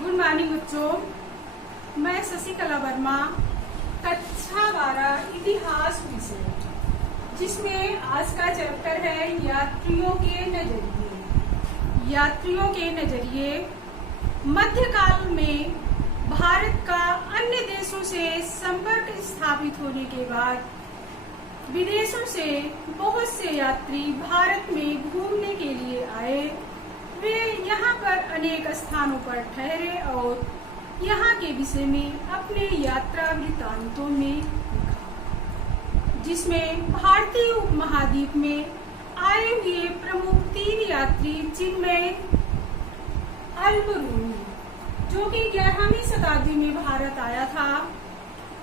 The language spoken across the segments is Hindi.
गुड मॉर्निंग बच्चों, मैं शशिकला वर्मा, कक्षा 12 इतिहास विषय, जिसमें आज का चैप्टर है यात्रियों के नजरिए। यात्रियों के नजरिए मध्यकाल में भारत का अन्य देशों से संपर्क स्थापित होने के बाद विदेशों से बहुत से यात्री भारत में घूमने के लिए आए। वे यहाँ पर अनेक स्थानों पर ठहरे और यहाँ के विषय में अपने यात्रा वृत्तांतों में लिखा, जिसमें भारतीय उपमहाद्वीप में आए हुए प्रमुख 3 यात्री, जिनमें अल-बरूनी, जो कि 11वीं शताब्दी में भारत आया था,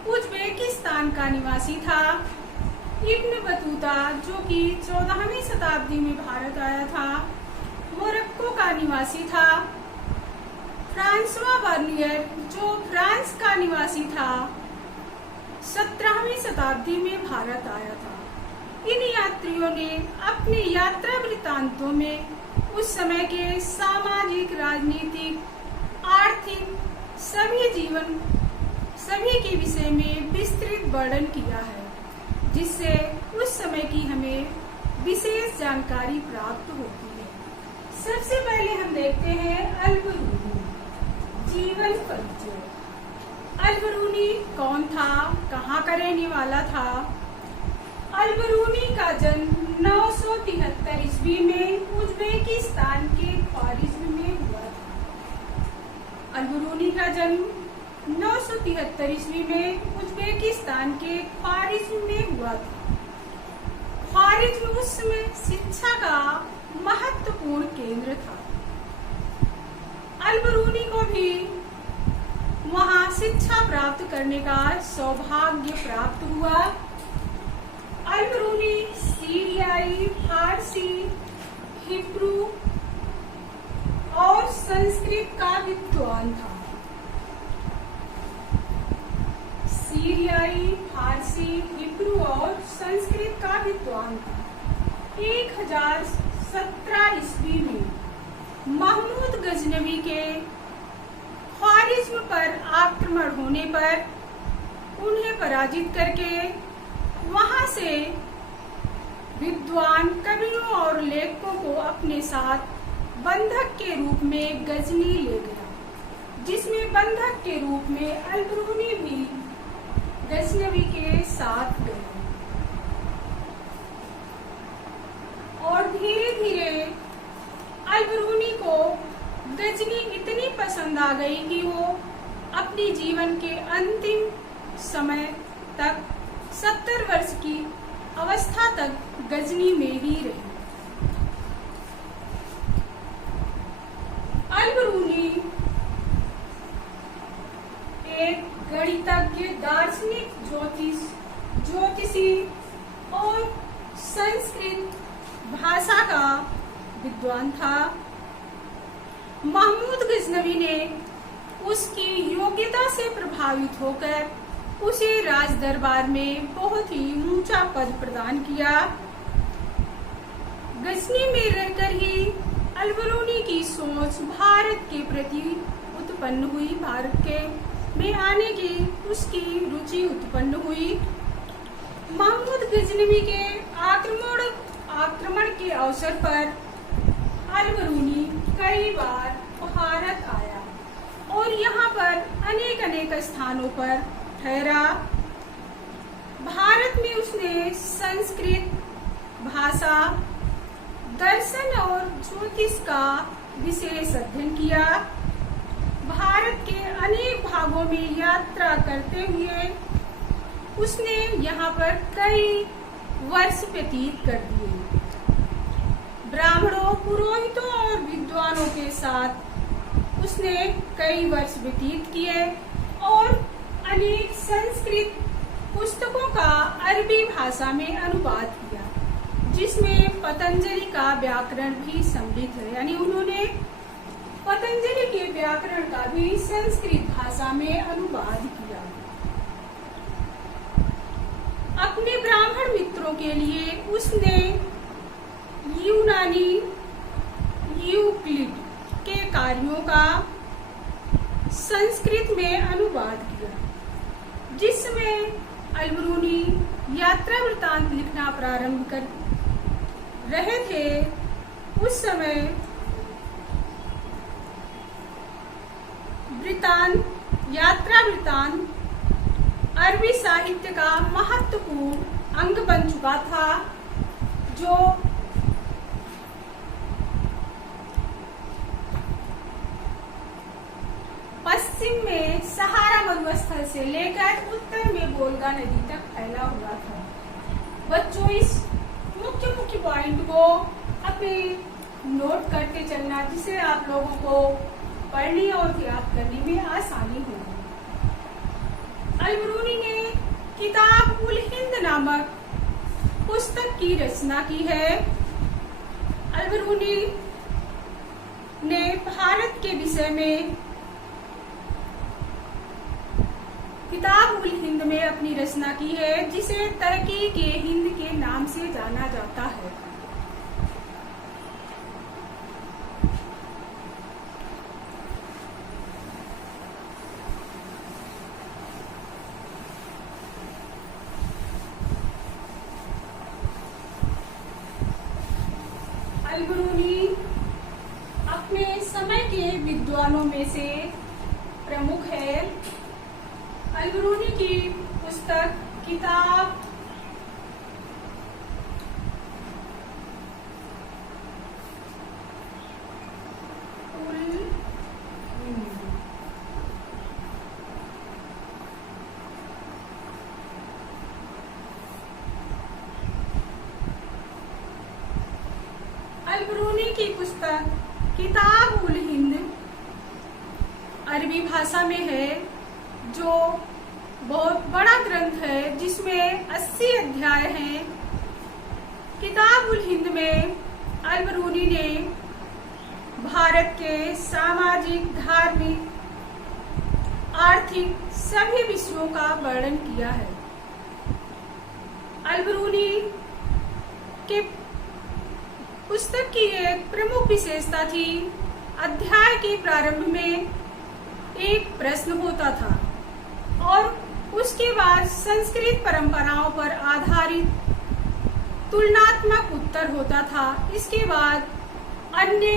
उज्बेकिस्तान का निवासी था, इब्न बतूता, जो कि 14वीं शताब्दी में भारत आया था, मोरक्को का निवासी था, फ्रांसवा बर्नियर, जो फ्रांस का निवासी था, 17वीं शताब्दी में भारत आया था। इन यात्रियों ने अपने यात्रा वृत्तांतों में उस समय के सामाजिक, राजनीतिक, आर्थिक सभी के विषय में विस्तृत वर्णन किया है, जिससे उस समय की हमें विशेष जानकारी प्राप्त होती है। सबसे पहले हम देखते हैं अल-बरूनी जीवन परिचय। अल-बरूनी कौन था, कहाँ का रहने वाला था? अल-बरूनी का जन्म 973 ईस्वी में उज्बेकिस्तान के ख्वारिज़्म में हुआ था। अल-बरूनी का जन्म 973 ईस्वी में उज्बेकिस्तान के ख्वारिज़्म में हुआ था। ख्वारिज़्म उस समय शिक्षा का महत्वपूर्ण केंद्र था। अल-बरूनी को भी वहां शिक्षा प्राप्त करने का सौभाग्य प्राप्त हुआ। अल-बरूनी सीरियाई, फारसी, हिब्रू और संस्कृत का विद्वान था। सीरियाई, फारसी, हिब्रू और संस्कृत का विद्वान था। 1017 ईस्वी में महमूद गजनवी के ख्वारिज़्म पर आक्रमण होने पर उन्हें पराजित करके वहां से विद्वान कवियों और लेखकों को अपने साथ बंधक के रूप में गजनी ले गया, जिसमें बंधक के रूप में अल-बरूनी भी गजनवी के साथ गए। और धीरे धीरे अल-बरूनी को गजनी इतनी पसंद आ गई कि वो अपनी जीवन के अंतिम समय तक 70 वर्ष की अवस्था तक गजनी में ही रही। अल-बरूनी एक गणितज्ञ, दार्शनिक, ज्योतिषी और संस्कृत भाषा का विद्वान था। महमूद गजनवी ने उसकी योग्यता से प्रभावित होकर उसे राज दरबार में बहुत ही ऊंचा पद प्रदान किया। गजनी में रहकर ही अल-बरूनी की सोच भारत के प्रति उत्पन्न हुई, भारत के में आने की उसकी रुचि उत्पन्न हुई। महमूद गजनवी के आक्रमण के अवसर पर अल-बरूनी कई बार भारत आया और यहाँ पर अनेक स्थानों पर ठहरा। भारत में उसने संस्कृत भाषा, दर्शन और ज्योतिष का विशेष अध्ययन किया। भारत के अनेक भागों में यात्रा करते हुए उसने यहाँ पर कई वर्ष व्यतीत कर दिए। ब्राह्मणों, पुरोहितों और विद्वानों के साथ उसने कई वर्ष व्यतीत किए और अनेक संस्कृत पुस्तकों का अरबी भाषा में अनुवाद किया, जिसमें पतंजलि का व्याकरण भी सम्मिलित है। यानी उन्होंने पतंजलि के व्याकरण का भी संस्कृत भाषा में अनुवाद किया। अपने ब्राह्मण मित्रों के लिए उसने यूनानी यूक्लिड के कार्यों का संस्कृत में अनुवाद किया, जिसमें अल-बिरूनी यात्रा वृत्तांत लिखना प्रारंभ कर रहे थे। उस समय यात्रा वृत्तांत अरबी साहित्य का महत्वपूर्ण अंग बन चुका था, जो पश्चिम में सहारा मरुस्थल से लेकर उत्तर में वोल्गा नदी तक फैला हुआ था। बच्चों, इस मुख्य पॉइंट को अपने नोट करते चलना, जिससे आप लोगों को पढ़ने और याद करने में आसानी होगी। अल-बिरूनी ने किताब उल हिंद नामक पुस्तक की रचना की है। अल-बिरूनी ने भारत के विषय में किताब उल हिंद में अपनी रचना की है, जिसे तहकीक-ए-हिंद के नाम से जाना जाता है। अल-बिरूनी अपने समय के विद्वानों में से प्रमुख है। अल-बिरूनी की पुस्तक किताब उल हिंद अल-बिरूनी की पुस्तक किताब उल हिंद अरबी भाषा में है, जो बहुत बड़ा ग्रंथ है, जिसमें 80 अध्याय हैं। किताब उल हिंद में अल-बिरूनी ने भारत के सामाजिक, धार्मिक, आर्थिक सभी विषयों का वर्णन किया है। अल-बिरूनी के पुस्तक की एक प्रमुख विशेषता थी, अध्याय के प्रारंभ में एक प्रश्न होता था और उसके बाद संस्कृत परंपराओं पर आधारित तुलनात्मक उत्तर होता था। इसके बाद अन्य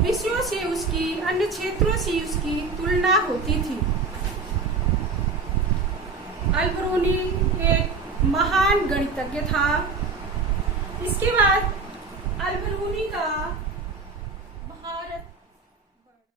विषयों से अन्य क्षेत्रों से उसकी तुलना होती थी। अल-बिरूनी एक महान गणितज्ञ था। इसके बाद अल-बिरूनी का